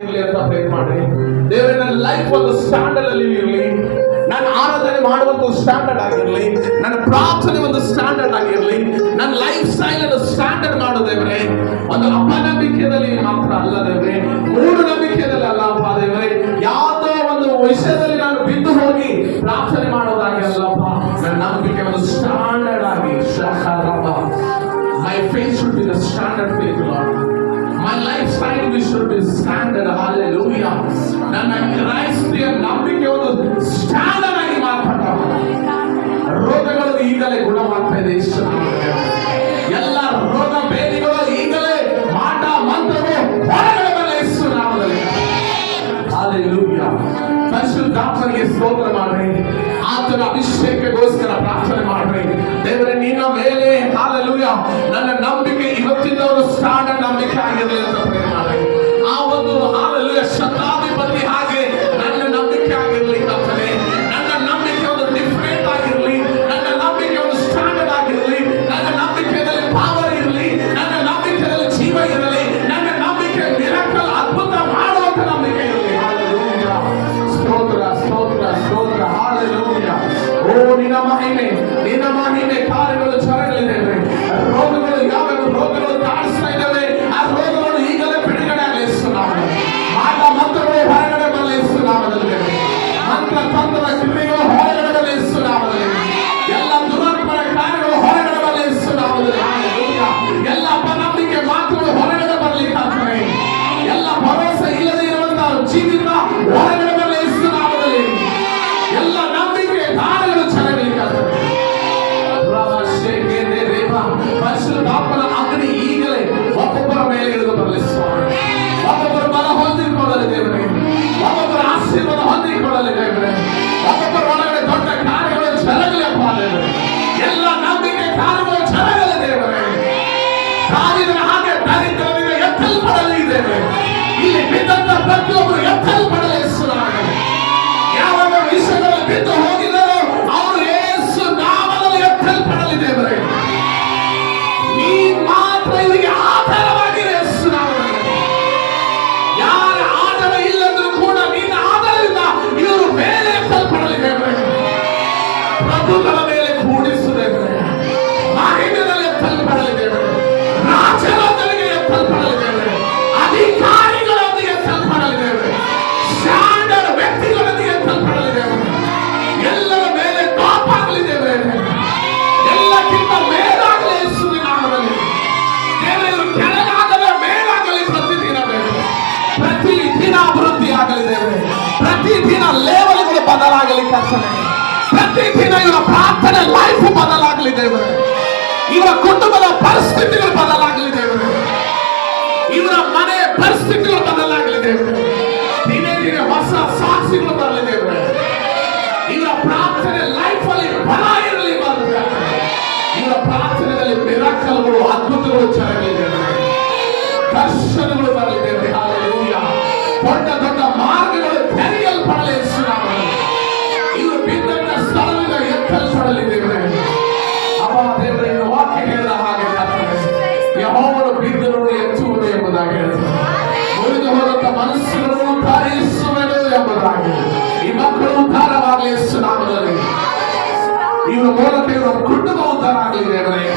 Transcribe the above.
ಅಂತ ಪ್ರೇ ಮಾಡಿ. ದೇವರೇ, ನನ್ನ ಲೈಫ್ ಒಂದು ಸ್ಟ್ಯಾಂಡರ್ಡ್ ಅಲ್ಲಿ ಇರಲಿ, ನಾನು ಆರಾಧನೆ ಮಾಡುವಂತ ಸ್ಟ್ಯಾಂಡರ್ಡ್ ಆಗಿರಲಿ, ನನ್ನ ಪ್ರಾರ್ಥನೆ ಒಂದು ಸ್ಟ್ಯಾಂಡರ್ಡ್ ಆಗಿರಲಿ, ನನ್ನ ಲೈಫ್ ಸ್ಟೈಲ್ ಅನ್ನು ಸ್ಟ್ಯಾಂಡರ್ಡ್ ಮಾಡು ದೇವರೇ. ಒಂದು ಅಪನಂಬಿಕೆಯಲ್ಲಿ ಮಾತ್ರ ಅಲ್ಲ ದೇವರೇ, ಮೂಢನಂಬಿಕೆಯಲ್ಲಿ ಅಲ್ಲ ಅಪ್ಪ ದೇವರೇ, ಯಾವುದೋ ಒಂದು ವಿಷಯದಲ್ಲಿ ನಾನು ಬಿದ್ದು ಹೋಗಿ ಪ್ರಾರ್ಥನೆ ಮಾಡೋದಾಗಿ ಅಲ್ಲಪ್ಪ. ನನ್ನ ನಂಬಿಕೆ ಒಂದು ಸ್ಟ್ಯಾಂಡರ್ಡ್ ಆಗಿ, my faith should be the standard faith, Lord. My lifestyle we should be standard. Hallelujah. ನನ್ನ ಕ್ರೈಸ್ತಿಯ ನಂಬಿಕೆ ಒಂದು ಸ್ಟ್ಯಾಂಡರ್ಡ್ ಆಗಿ ಮಾರ್ಪಟ್ಟ. ರೋಗಗಳು ಈಗಲೇ ಗುಣವಾಗ್ತಾ ಇದೆ. ಎಲ್ಲ ರೋಗ ಬೇದಿಗಳು ಈಗಲೇ ಮಾಟ ಮಂತ್ರವು ಹೊರಗಡೆ ಬರಲಿ ಯೇಸು ನಾಮದಲ್ಲಿ. Hallelujah. ಪರಿಶುದ್ಧಾತ್ಮನಿಗೆ ಸ್ತೋತ್ರ ಮಾಡ್ರಿ, ಆತನ ಅಭಿಷೇಕಗೋಸ್ಕರ ಪ್ರಾರ್ಥನೆ ಮಾಡ್ರಿ. ದೇವರೇ, ನಿನ್ನ ಮೇಲೆ ಹಾಲೆಲೂಯಾ ನನ್ನ ನಂಬಿಕೆ ಇವತ್ತಿನ ಒಂದು ಸ್ಟ್ಯಾಂಡರ್ಡ್ ನಂಬಿಕೆ ಆಗಿರಲಿ ಅಂತ ಪ್ರೇ ಮಾಡ್ರಿ. ಆ ಒಂದು ಹಾಲೆಲೂಯಾ ಶತಾಧಿಪತಿ ಹಾಗೆ ನನ್ನ ನಂಬಿಕೆ ಆಗಿರಲಿ ಕರ್ತನೇ. ನನ್ನ ನಂಬಿಕೆ ಒಂದು ಡಿಫರೆಂಟ್ ಆಗಿರಲಿ, ನನ್ನ ನಂಬಿಕೆ ಒಂದು ಸ್ಟ್ಯಾಂಡರ್ಡ್ ಆಗಿರಲಿ, ನನ್ನ ನಂಬಿಕೆಯಲ್ಲಿ ಪವರ್ ಇರಲಿ, ನನ್ನ ನಂಬಿಕೆಯಲ್ಲಿ ಜೀವ ಇರಲಿ, ನನ್ನ ನಂಬಿಕೆ ಮಿರಾಕಲ್ ಅದ್ಭುತ ಮಾಡುವಂತ ನಂಬಿಕೆ ಇರಲಿ. ಹಾಲೆಲೂಯಾ, ಸ್ತೋತ್ರ ಸ್ತೋತ್ರ ಸ್ತೋತ್ರ. ಹಾಲೆಲೂಯಾ. ಓ ನಿನ್ನ ಮಹಿಮೆ, ನಿನ್ನ ಮಹಿಮೆ ಕಾರ್ಯಗಳು ಜರಗಲಿದ್ದೇವೆ. ರೋಗಗಳು ಯಾವ್ಯಾವ ರೋಗಗಳು ಕಾಣಿಸ್ತಾ ಇದ್ದಾವೆ, ಆ ರೋಗಗಳು ಈಗಲೇ ಬಿಡುಗಡೆ ಆಗಲಿ ಯೇಸು ನಾಮದಲ್ಲಿ. ಮಾಟ ಮಂತ್ರಗಳು ಹೊರಗಡೆ ಬರಲಿ ಯೇಸು ನಾಮದಲ್ಲಿ. ಮಂತ್ರ ತಂತ್ರ ಕ್ರಿಯೆಗಳು ಹೊರಗಡೆ ಬರಲಿ ಯೇಸು ನಾಮದಲ್ಲಿ. ಎಲ್ಲ ದುರಾತ್ಮರ ಕಾರ್ಯಗಳು ಹೊರಗಡೆ ಬರಲಿ ಯೇಸು ನಾಮದಲ್ಲಿ. ಎಲ್ಲ ಅಪನಂಬಿಕೆ ಮಾತುಗಳು ಹೊರಗಡೆ ಬರಲಿ ಕರ್ತನೇ. ಎಲ್ಲ ಭರವಸೆ ಇಲ್ಲದೆ ಇರುವಂತಹ ಜೀವಿತ ಹೊರಗಡೆ ಬರಲಿ ಯೇಸು ನಾಮದಲ್ಲಿ. ಎಲ್ಲ ನಂಬಿಕೆ ಕಾರ್ಯಗಳು ಜರಗಲಿ ಕರ್ತನೇ. ಪರಿಶುದ್ಧಾತ್ಮನ ಅಗ್ನಿ ಈಗಲೇ ಒಬ್ಬೊಬ್ಬರ ಮೇಲೆ ಇಳಿದು ಬರಲಿ ಸ್ವಾಮಿ. ಒಬ್ಬೊಬ್ಬರ ಬಲ ಹೊಂದಿಕೊಳ್ಳಲಿ ದೇವರೇ, ಒಬ್ಬೊಬ್ಬರ ಆಶೀರ್ವಾದ ಹೊಂದಿಕೊಳ್ಳಲಿ ದೇವರೇ, ಒಬ್ಬೊಬ್ಬರ ಒಳಗಡೆ ದೊಡ್ಡ ಕಾರ್ಯಗಳು ಜರಗಲಿ ಅಪ್ಪ ದೇವರೇ. ಎಲ್ಲ ನಂಬಿಕೆ ಕಾರ್ಯಗಳು ಜರಗಲಿ ದೇವರೇ. ದಾವೀದನ ಹಾಗೆ ದರಿದ್ರರಿಗೆ ಎತ್ತಲ್ಪಡಲಿ ದೇವರೇ. ಇಲ್ಲಿ ಬಿದ್ದಂತ ಪ್ರತಿಯೊಬ್ಬರು ಎತ್ತಲ್ಪಡಲಿ ಯೇಸು ನಾಮದಲ್ಲಿ. ಯಾವಾಗ ವಿಷಯದಲ್ಲಿ ಬಿದ್ದು ಹೋಗಿದ್ದಾರೋ ಅವರು ಯೇಸು ನಾಮದಲ್ಲಿ ಎತ್ತಲ್ಪಡಲಿ ದೇವರೇ. ನೀ ಮಾತ್ರ ಇವರಿಗೆ ಆಧಾರವಾಗಿದೆ ಯೇಸು ನಾಮದಲ್ಲಿ. ಯಾರ ಆಧಾರ ಇಲ್ಲಂದ್ರೂ ಕೂಡ ನಿನ್ನ ಆಧಾರದಿಂದ ಇವರು ಮೇಲೆ ಎತ್ತಲ್ಪಡಲಿ ದೇವರೇ. ಪ್ರಭುಗಳ ಮೇಲೆ ಕೂಡಿಸು ದೇವರೇ. ಮಹಿಮೆಯಲ್ಲಿ ಎತ್ತಲ್ಪಡಲಿ ದೇವರೇ. ರಾಜರೊಂದಿಗೆ ಎತ್ತಲ್ಪಡಲಿ ದೇವರೇ. ಅಧಿಕಾರಿಗಳೊಂದಿಗೆ ಎತ್ತಲ್ಪಡಲಿ ದೇವರೇ. ಸ್ಟ್ಯಾಂಡರ್ಡ್ ವ್ಯಕ್ತಿಗಳೊಂದಿಗೆ ಎತ್ತಲ್ಪಡಲಿ ದೇವರೇ. ಎಲ್ಲರ ಮೇಲೆ ಟಾಪ್ ಆಗಲಿ ದೇವರೇ. ಎಲ್ಲಕ್ಕಿಂತ ಮೇಲಾಗಲಿ ಯೇಸುವಿನ ನಾಮದಲ್ಲಿ. ದೇವರೇ, ಕೆಳಗಾಗಲೇ ಮೇಲಾಗಲಿ ಪ್ರತಿದಿನ ದೇವರೇ. ಪ್ರತಿದಿನ ಅಭಿವೃದ್ಧಿ ಆಗಲಿ ದೇವರೇ. ಪ್ರತಿದಿನ ಲೆವೆಲ್ಗಳು ಬದಲಾಗಲಿ ಕರ್ತನೇ. ಪ್ರತಿದಿನ ಇವರ ಪ್ರಾರ್ಥನೆ ಲೈಫ್ ಬದಲಾಗಲಿ ದೇವರೇ. ಇವರ ಕುಟುಂಬದ ಪರಿಸ್ಥಿತಿಗಳು ಬದಲಾಗಲಿ ದೇವರೇ. ಇವರ ಮನೆ ಪರಿಸ್ಥಿತಿಗಳು ಬದಲಾಗಲಿ ದೇವರೇ. ದಿನೇ ದಿನೇ ಹೊಸ ಸಾಕ್ಷಿಗಳು ಬರಲಿ ದೇವರೇ. ಇವರ ಪ್ರಾರ್ಥನೆ ಲೈಫ್ ಅಲ್ಲಿ ಬಲ ಇರಲಿ ದೇವರೇ. ಇವರ ಪ್ರಾರ್ಥನೆಯಲ್ಲಿ ಮಿರಾಕಲ್ಗಳು ಅದ್ಭುತಗಳು ಜರಗಲಿ ದೇವರೇ. ದರ್ಶನಗಳು ಬರಲಿ ದೇವರೇ. ಹಾಲೆಲೂಯಾ. ದೊಡ್ಡ ದೊಡ್ಡ ಮಾರ್ಗಗಳು ತೆರೆಯಲ್ಪಡಲಿ ಯೇಸು ನಾಮದಲ್ಲಿ. ಇವರು ಬಿದ್ದಂತ ಸ್ಥಳದಿಂದ ಎತ್ತಲ್ಪಡಲಿ ದೇವರೇ. ಅಪ್ಪ ದೇವರೇ, ಇನ್ನು ವಾಕ್ಯ ಹೇಳಿದ ಹಾಗೆ ಕರ್ತನೇ, ಯೆಹೋವನು ಬಿದ್ದವರು ಎತ್ತುವುದು ಎಂಬುದಾಗಿ ಹೇಳ್ತಾರೆ. ಮುರಿದು ಹೋದಂತ ಮನಸ್ಸುಗಳನ್ನು ಉದ್ಧಾರಿಸುವೆನು ಎಂಬುದಾಗಿ. ಈ ಮಕ್ಕಳು ಉದ್ಧಾರವಾಗಲಿ ಯೇಸು ನಾಮದಲ್ಲಿ. ಇವರ ಮೂಲಕ ಇವರ ಕುಟುಂಬ ಉದ್ಧಾರ ಆಗಲಿ ದೇವರೇ.